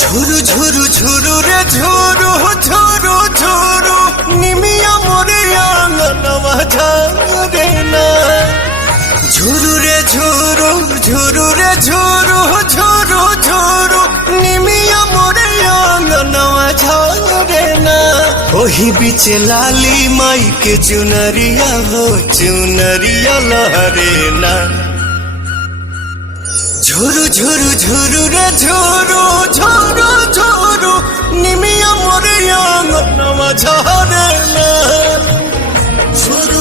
ঝুরু ঝুরু ঝুরু রে ঝুরু ঝুরু ঝুরু নিমিয়া মোরে আঙ্গনवा ঝরে না। ঝুরু রে ঝুরু ঝুরু রে ঝুরু ঝুরু ঝুরু নিমিয়া মোরে আঙ্গনवा ঝরে না। ওহি বিচে লালি মাই के चुनरिया हो चुनरिया लहरे ना। ঝুরু ঝুরু ঝুরু রে ঝুরু ঝুরু ঝুরু নিমিয়া মোরে আঙ্গনवा ঝরে না। ঝুরু